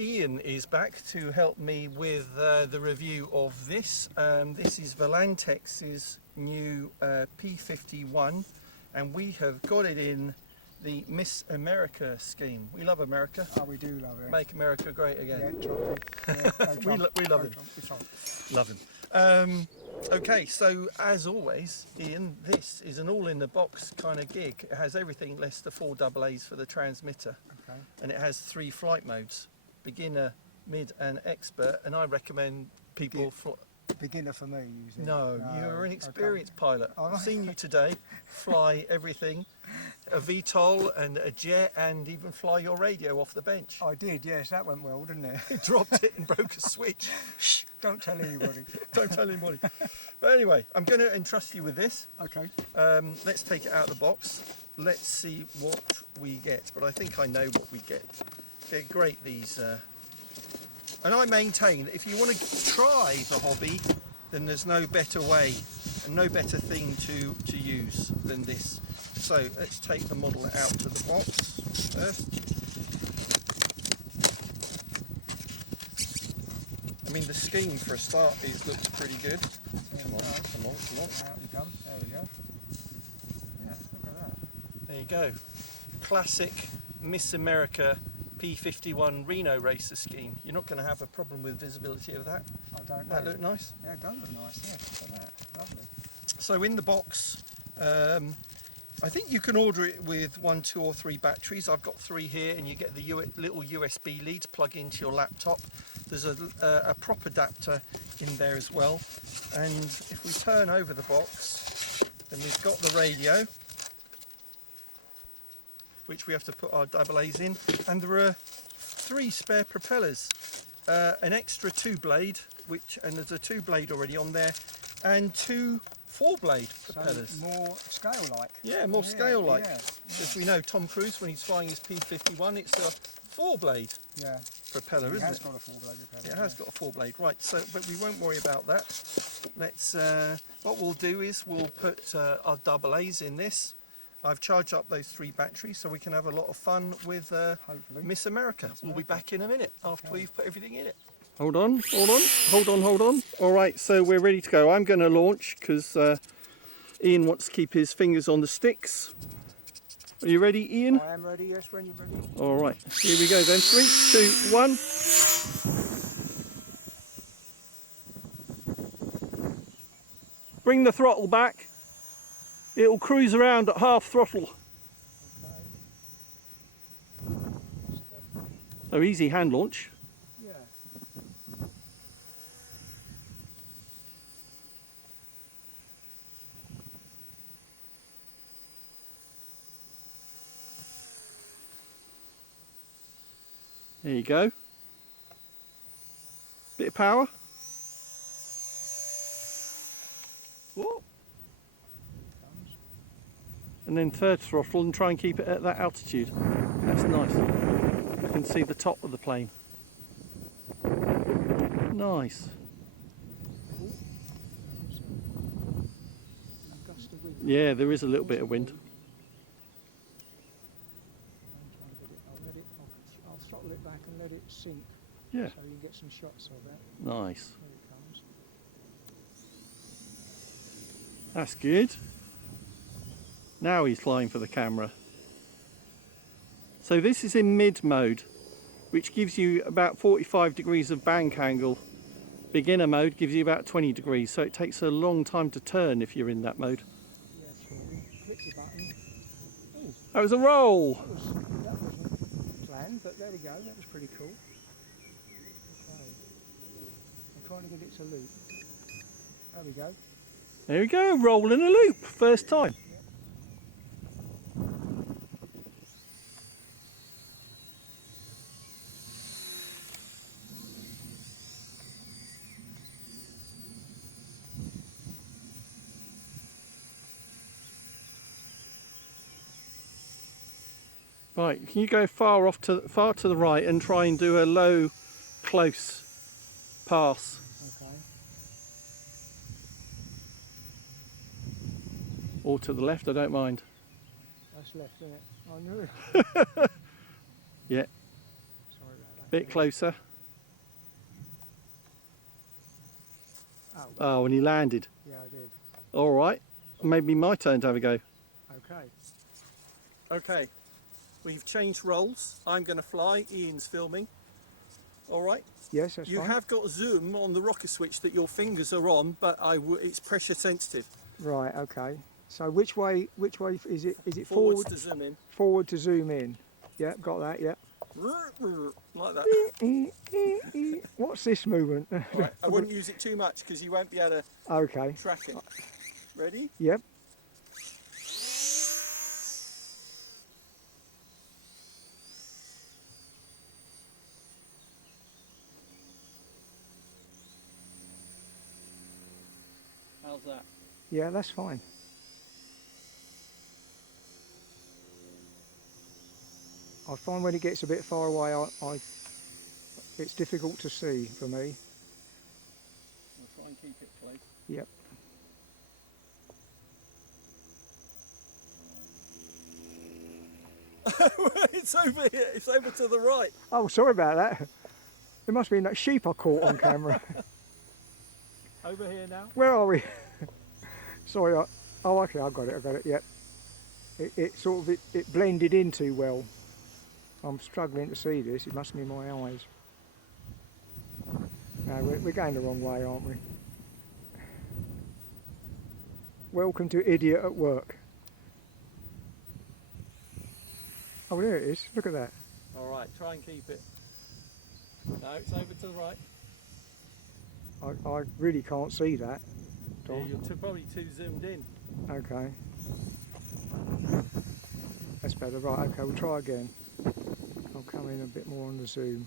Ian is back to help me with the review of this. This is Volantexrc's new P-51, and we have got it in the Miss America scheme. We love America. Oh, we do love it. Make America great again. Yeah, Trump. We love him. Love him. Okay, so as always, Ian, this is an all-in-the-box kind of gig. It has everything less the 4 AA's for the transmitter. Okay. And it has 3 flight modes: beginner, mid and expert, and I recommend people Beginner for me usually. No, you're an experienced pilot. I've seen you today fly everything, a VTOL and a jet, and even fly your radio off the bench. I did, yes, that went well, didn't it? You dropped it and broke a switch. Shh, don't tell anybody. Don't tell anybody. But anyway, I'm going to entrust you with this. Okay. Let's take it out of the box. Let's see what we get. But I think I know what we get. They're great, these. And I maintain that if you want to try the hobby, then there's no better way and no better thing to use than this. So let's take the model out of the box first. I mean, the scheme for a start looks pretty good. Come on. Out we come. There we go. Yeah, look at that. There you go. Classic Miss America P-51 Reno Racer scheme. You're not going to have a problem with visibility of that. I don't know. That look nice? Yeah, it does look nice, yes. Look at that. Lovely. So in the box, I think you can order it with 1, 2 or 3 batteries. I've got 3 here, and you get the little USB leads plug into your laptop. There's a prop adapter in there as well. And if we turn over the box, then we've got the radio, which we have to put our AA's in, and there are 3 spare propellers, an extra 2-blade, and there's a 2-blade already on there, and 2 4-blade propellers. So more scale-like. Yeah, more scale-like. Yeah. As we know, Tom Cruise, when he's flying his P-51, it's a 4-blade propeller, isn't it? It has got a 4-blade propeller. It has got a 4-blade, right. So, but we won't worry about that. Let's. What we'll do is we'll put our AA's in this. I've charged up those 3 batteries so we can have a lot of fun with Miss America. We'll be back in a minute after we've put everything in it. Hold on. All right, so we're ready to go. I'm going to launch because Ian wants to keep his fingers on the sticks. Are you ready, Ian? I am ready, yes, when you're ready. All right, here we go then. 3, 2, 1. Bring the throttle back. It'll cruise around at half throttle. So easy hand launch. Yeah. There you go. Bit of power. Whoa. And then 3rd throttle and try and keep it at that altitude. That's nice. You can see the top of the plane. Nice. Yeah, there is a little bit of wind. I'll throttle it back and let it sink. Yeah. So you can get some shots of that. Nice. There it comes. That's good. Now he's flying for the camera. So this is in mid mode, which gives you about 45 degrees of bank angle. Beginner mode gives you about 20 degrees, so it takes a long time to turn if you're in that mode. Yes, really. Hit the button. Ooh, That was a roll! that wasn't planned, but there we go. That was pretty cool. Okay. I'm trying to get it to loop. There we go. There we go, roll in a loop, first time. Right, can you go far to the right and try and do a low, close pass? Okay. Or to the left, I don't mind. That's left, isn't it? I knew it. Yeah. Sorry about that. Bit closer. Oh, Oh, and he landed. yeah, I did. All right. Maybe my turn to have a go. Okay. Okay. We've changed roles. I'm going to fly. Ian's filming. All right. Yes, that's You fine. have got zoom on the rocker switch that your fingers are on, but it's pressure sensitive. Right. Okay. So which way is it? Is it Forwards forward? to zoom in. Forward to zoom in. Yeah, got that. Yeah. Like that. What's this movement? Right. I wouldn't use it too much because you won't be able to Okay. track it. Ready? Yep. How's that? Yeah, that's fine. I find when it gets a bit far away, it's difficult to see for me. I'll try and keep it close. Yep. It's over here. It's over to the right. Oh, sorry about that. There must have been that sheep I caught on camera. Over here now. Where are we? Sorry. Oh, okay. I got it. Yep. It sort of it blended in too well. I'm struggling to see this. It must be my eyes. No, we're going the wrong way, aren't we? Welcome to Idiot at Work. Oh, there it is. Look at that. All right, try and keep it. No, it's over to the right. I really can't see that, Yeah, Tom. you're probably too zoomed in. Okay. That's better. Right, okay, we'll try again. I'll come in a bit more on the zoom.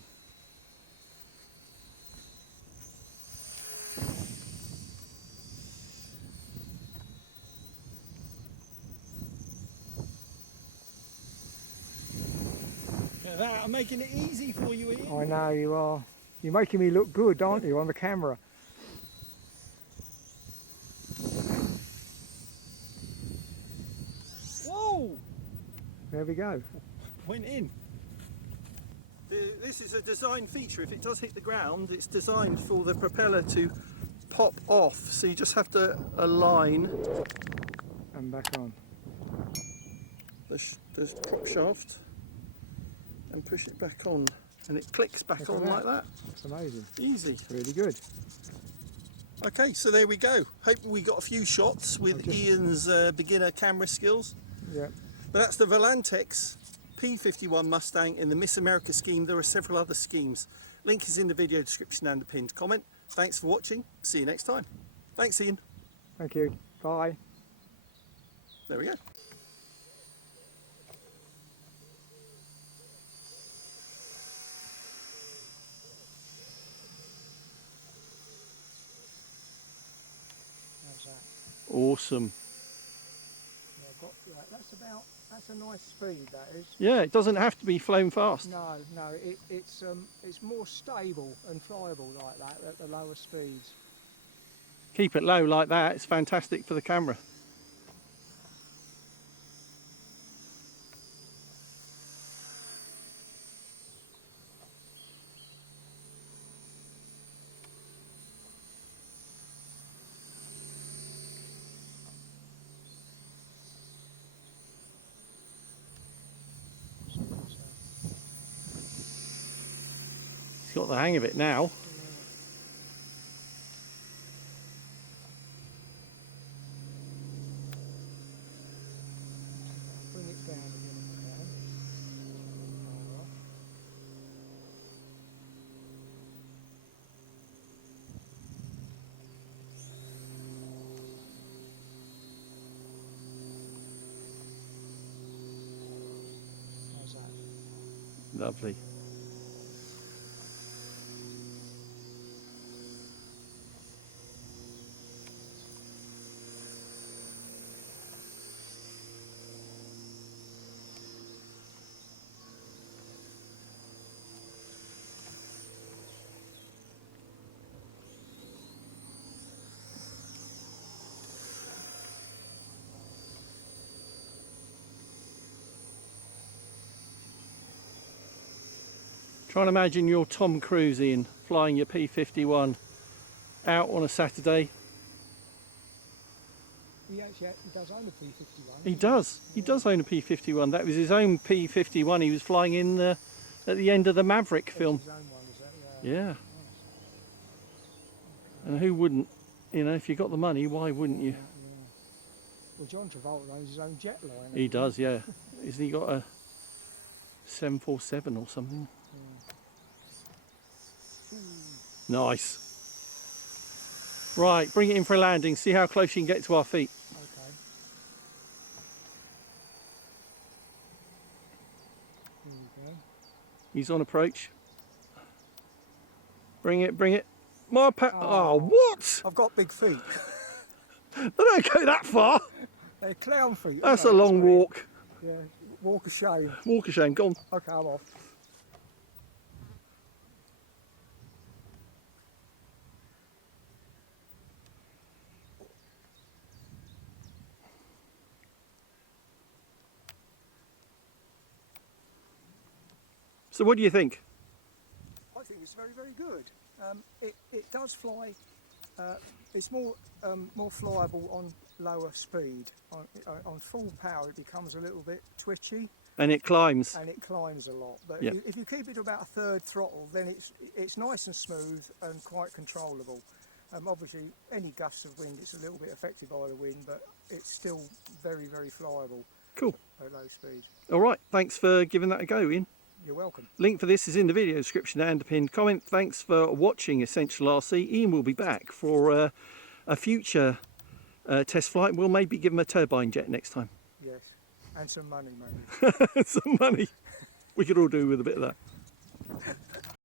Look at that, I'm making it easy for you, Ian. I know you are. You're making me look good, aren't you, on the camera? Whoa! There we go. Went in. This is a design feature. If it does hit the ground, it's designed for the propeller to pop off. So you just have to align And back on. the prop shaft and push it back on. And it clicks back Look at on like that. That's amazing. Easy. Really good. Okay, so there we go. Hope we got a few shots with Ian's beginner camera skills. Yeah. But that's the Volantexrc P-51 Mustang in the Miss America scheme. There are several other schemes. Link is in the video description and the pinned comment. Thanks for watching. See you next time. Thanks, Ian. Thank you. Bye. There we go. How's that? Awesome. Yeah, that's a nice speed, that is. Yeah, it doesn't have to be flown fast. No, it's more stable and flyable like that at the lower speeds. Keep it low like that. It's fantastic for the camera. He's got the hang of it now. Bring it down again if you can. Power off. How's that? Lovely. Try and imagine you're Tom Cruise, Ian, flying your P-51 out on a Saturday. He does own a P-51. He does. He does own a P-51. That was his own P-51 he was flying in at the end of the Maverick film. His own one, is that? Yeah. Nice. And who wouldn't? You know, if you got the money, why wouldn't you? Yeah. Well, John Travolta owns his own jet line. He does, yeah. Isn't he got a 747 or something? Yeah. Nice. Right, bring it in for a landing. See how close you can get to our feet. Okay. Here we go. He's on approach. Bring it, bring it. Oh, what? I've got big feet. They don't go that far. They're clown feet. That's a aren't they? long walk. Yeah, walk of shame. Walk of shame. Go on. Okay, I'm off. So what do you think? I think it's very, very good. It does fly. It's more flyable on lower speed. On full power, it becomes a little bit twitchy And it climbs. and it climbs a lot. But Yeah. if you keep it to about a third throttle, then it's nice and smooth and quite controllable. Obviously, any gusts of wind, it's a little bit affected by the wind, but it's still very, very flyable Cool. at low speed. All right. Thanks for giving that a go, Ian. You're welcome. Link for this is in the video description and a pinned comment. Thanks for watching Essential RC. Ian will be back for a future test flight. We'll maybe give him a turbine jet next time. Yes, and some money, maybe. Some money. We could all do with a bit of that.